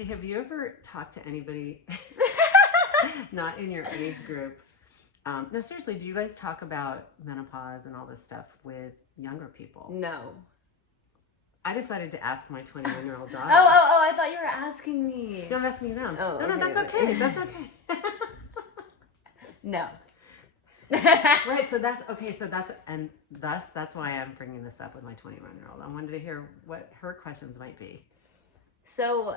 Hey, have you ever talked to anybody, not in your age group? No, seriously, do you guys talk about menopause and all this stuff with younger people? No. I decided to ask my 21-year-old daughter. I thought you were asking me. No, I'm asking them. Oh, no, okay, that's okay. That's okay. No. Right, so that's okay. So that's why I'm bringing this up with my 21-year-old. I wanted to hear what her questions might be. So,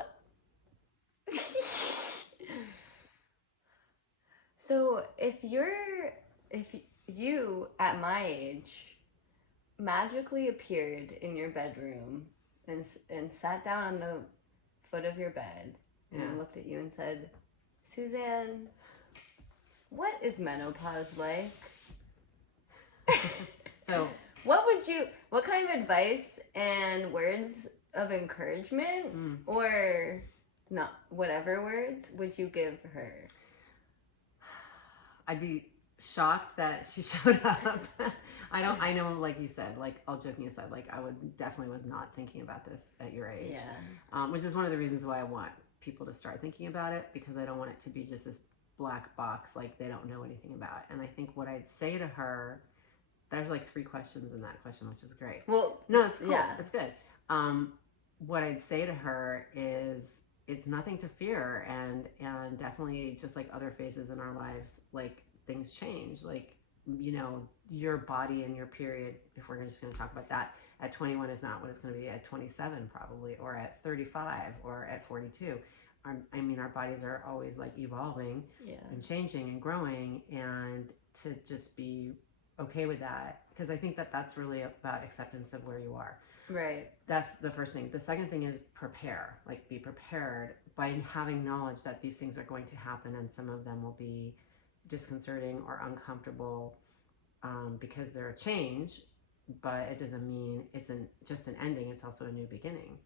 if you at my age magically appeared in your bedroom and sat down on the foot of your bed and looked at you and said, Suzanne, what is menopause like? So, what kind of advice and words of encouragement or not whatever words would you give her? I'd be shocked that she showed up. I know, like you said, like all joking aside, like I definitely was not thinking about this at your age. Yeah. Which is one of the reasons why I want people to start thinking about it, because I don't want it to be just this black box like they don't know anything about. And I think what I'd say to her, there's like 3 questions in that question, which is great. Well, no, it's cool. Yeah. It's good. What I'd say to her is it's nothing to fear, and definitely just like other phases in our lives, like things change. Like, you know, your body and your period, if we're just going to talk about that, at 21 is not what it's going to be at 27 probably, or at 35 or at 42. I mean, our bodies are always like evolving and changing and growing, and to just be okay with that, because I think that that's really about acceptance of where you are. Right. That's the first thing. The second thing is prepare. Like, be prepared by having knowledge that these things are going to happen, and some of them will be disconcerting or uncomfortable because they're a change, but it doesn't mean it's just an ending. It's also a new beginning.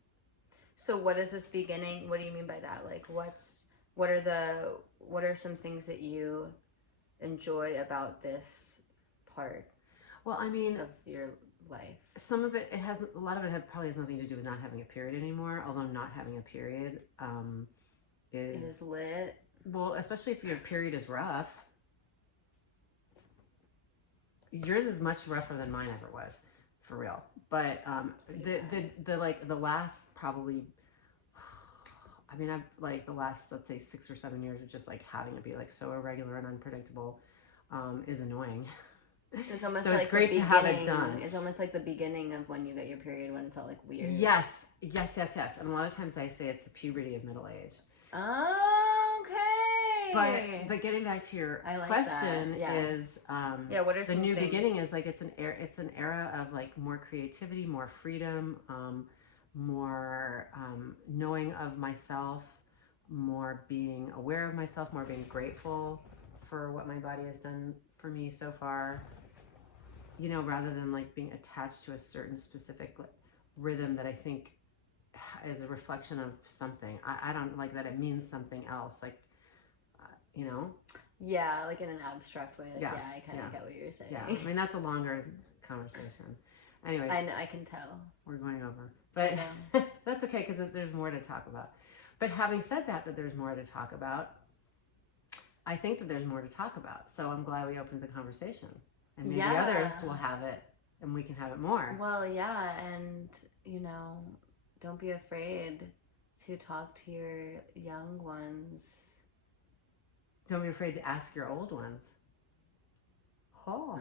So what is this beginning? What do you mean by that? Like, what are some things that you enjoy about this part? Well, I mean, of your life. Some of it has a lot of it probably has nothing to do with not having a period anymore. Although not having a period is lit. Well, especially if your period is rough. Yours is much rougher than mine ever was, for real. But the last probably, I mean, I've like the last, let's say 6 or 7 years of just like having it be like so irregular and unpredictable is annoying. It's almost so like it's great to have it done. It's almost like the beginning of when you get your period, when it's all like weird. Yes. And a lot of times I say it's the puberty of middle age. Okay. But getting back to your question is what are the some new things? beginning is like it's an era of like more creativity, more freedom, more knowing of myself, more being aware of myself, more being grateful for what my body has done for me so far. You know, rather than like being attached to a certain specific rhythm that I think is a reflection of something. I don't like that it means something else. Like, you know? Yeah, like in an abstract way. Like, I kind of get what you're saying. Yeah, I mean, that's a longer conversation. Anyways. I can tell. We're going over. But that's okay, because there's more to talk about. But having said that there's more to talk about, I think that there's more to talk about. So I'm glad we opened the conversation. And maybe others will have it, and we can have it more. Well, yeah, and, you know, don't be afraid to talk to your young ones. Don't be afraid to ask your old ones. Oh.